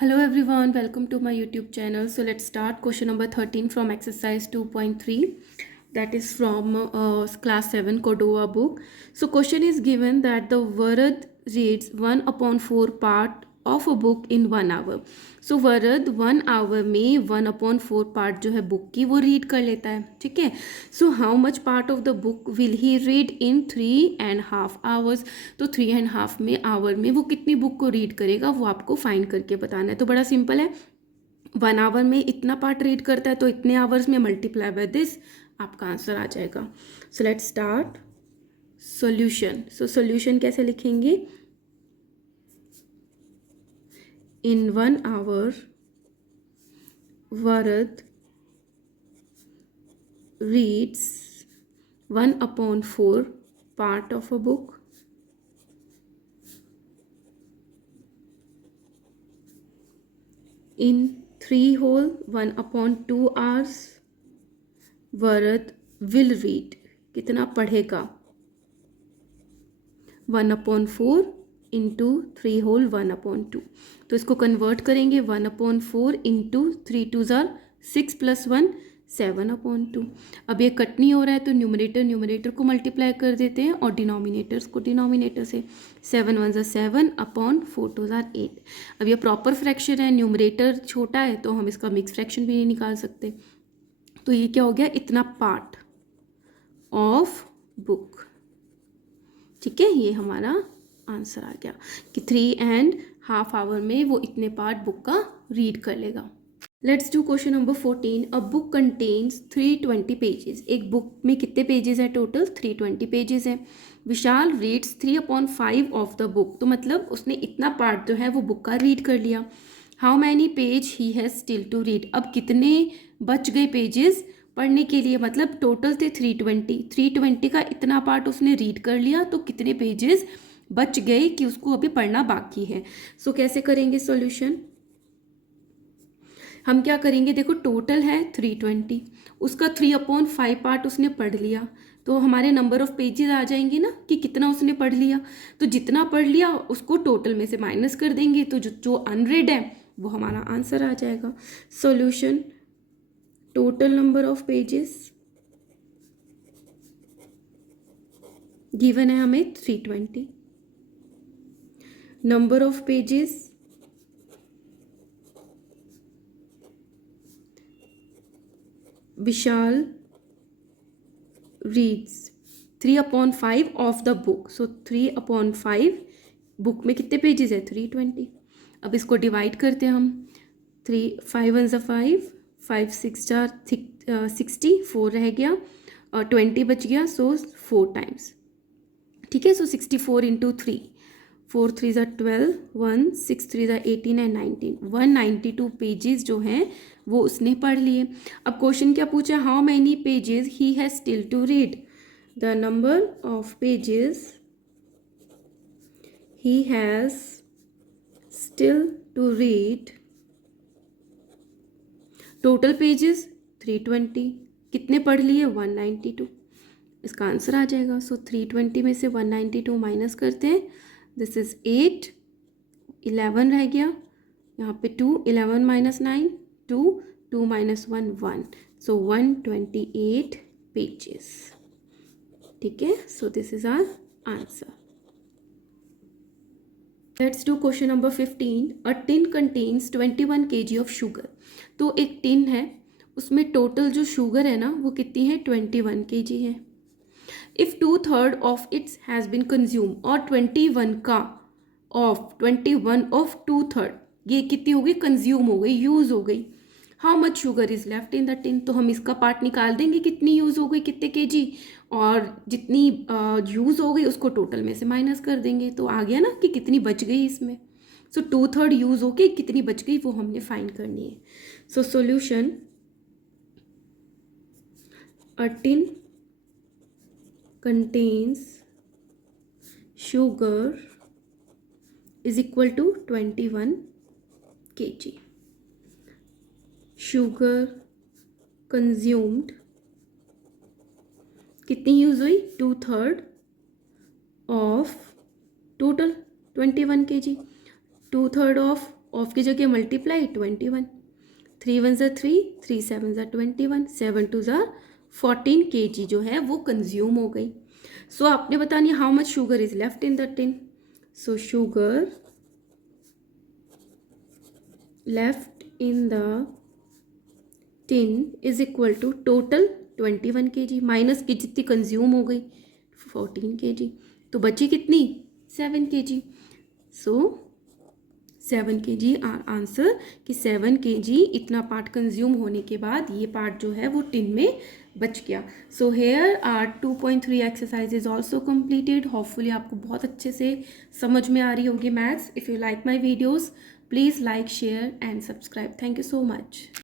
Hello everyone, welcome to my YouTube channel. So let's start question number 13 from exercise 2.3, that is from class 7 Cordova book. So question is given that the Varad reads 1/4 part of a book in 1 hour. So Varad 1 hour में 1/4 part जो है book की वो read कर लेता है, ठीक है. So how much part of the book will he read in 3.5 hours. तो 3.5 में आवर में वो कितनी बुक को रीड करेगा वो आपको फाइंड करके बताना है. तो बड़ा सिंपल है, 1 hour में इतना पार्ट रीड करता है तो इतने आवर्स में मल्टीप्लाई बाय दिस आपका आंसर आ जाएगा. So let's start solution. So solution कैसे लिखेंगे? इन 1 hour Varad reads 1/4 part of a book. In 1/2 hours Varad will read. कितना पढ़ेगा? 1/4 इंटू 1/2. तो इसको कन्वर्ट करेंगे 1/4 इंटू 3 2 + 1 7/2. अब ये कट नहीं हो रहा है तो न्यूमरेटर को मल्टीप्लाई कर देते हैं और डिनोमिनेटर्स को डिनोमिनेटर से. 7 1 7 अपॉन 4 2 8. अब ये प्रॉपर फ्रैक्शन है, न्यूमरेटर छोटा है तो हम इसका मिक्स फ्रैक्शन भी नहीं निकाल सकते. तो ये क्या हो गया? इतना पार्ट ऑफ बुक. ठीक है, ये हमारा आंसर आ गया कि 3.5 hour में वो इतने पार्ट बुक का रीड कर लेगा. Let's do question number 14. A book contains 320 pages. एक बुक में कितने पेजेस हैं? टोटल 320 पेजेस हैं. विशाल रीड्स 3/5 ऑफ द बुक. तो मतलब उसने इतना पार्ट जो है वो बुक का रीड कर लिया. How many page he has still to read. अब कितने बच गए पेजेस पढ़ने के लिए? मतलब टोटल थे 320 का इतना पार्ट उसने रीड कर लिया तो कितने पेजेस बच गए कि उसको अभी पढ़ना बाकी है. सो कैसे करेंगे सॉल्यूशन? हम क्या करेंगे, देखो टोटल है 320, उसका 3/5 पार्ट उसने पढ़ लिया तो हमारे नंबर ऑफ पेजेस आ जाएंगे ना कि कितना उसने पढ़ लिया. तो जितना पढ़ लिया उसको टोटल में से माइनस कर देंगे तो जो अनरेड है वो हमारा आंसर आ जाएगा. Solution, total number of pages given है हमें 320. Number of pages Vishal reads 3/5 of the book. So 3/5 book में कितने पेजेस है? 320. अब इसको डिवाइड करते हैं हम. 5 1 5, 5 6 60, 4 रह गया और 20 बच गया. सो 4 टाइम्स. ठीक है, सो 64 इंटू 3, 4 3 12, 1 6 3 18 एंड 19. 192 पेजेस जो हैं वो उसने पढ़ लिए. अब क्वेश्चन क्या पूछा? How many pages he has still to read. The number of pages he has still to read. Total pages 320, कितने पढ़ लिए? 192. इसका आंसर आ जाएगा. सो 320 में से 192 माइनस करते हैं. दिस इज 8, 11 रह गया यहाँ पे 2, 11 - 9 2, 2 - 1 1. So 128 pages. ठीक है, so this is our answer. Let's do question number 15. A tin contains 21 kg of sugar. तो एक टिन है, उसमें टोटल जो शुगर है ना वो कितनी है? 21 kg है. If 2/3 of its has been consume. और 21 ऑफ 2/3 ये कितनी हो गई? कंज्यूम हो गई, यूज़ हो गई. How much sugar is left in the tin. तो हम इसका पार्ट निकाल देंगे कितनी यूज़ हो गई, कितने kg, और जितनी यूज़ हो गई उसको टोटल में से माइनस कर देंगे तो आ गया ना कि कितनी बच गई इसमें. सो 2/3 यूज़ हो गई, कितनी बच गई वो हमने फाइंड करनी है. So solution, a tin contains sugar is equal to 21 kg. Sugar consumed कितनी यूज़ हुई? 2/3 of total 21 kg. 2/3 of of की जगह मल्टीप्लाई 21, 3 1 ज़ा 3, 3 7 ज़ा 21, 7 2 ज़ा 14 kg जो है वो कंज्यूम हो गई. सो आपने बतानी how much sugar is left in the tin. So sugar left in the tin is equal to total 21 kg minus की जितनी कंज्यूम हो गई 14 kg, तो बची कितनी 7 kg. सो 7 kg आंसर कि 7 kg इतना पार्ट कंज्यूम होने के बाद ये पार्ट जो है वो टिन में बच गया. So here are 2.3 exercise is also completed. Hopefully आपको बहुत अच्छे से समझ में आ रही होगी maths. If you like my videos please like share and subscribe. Thank you so much.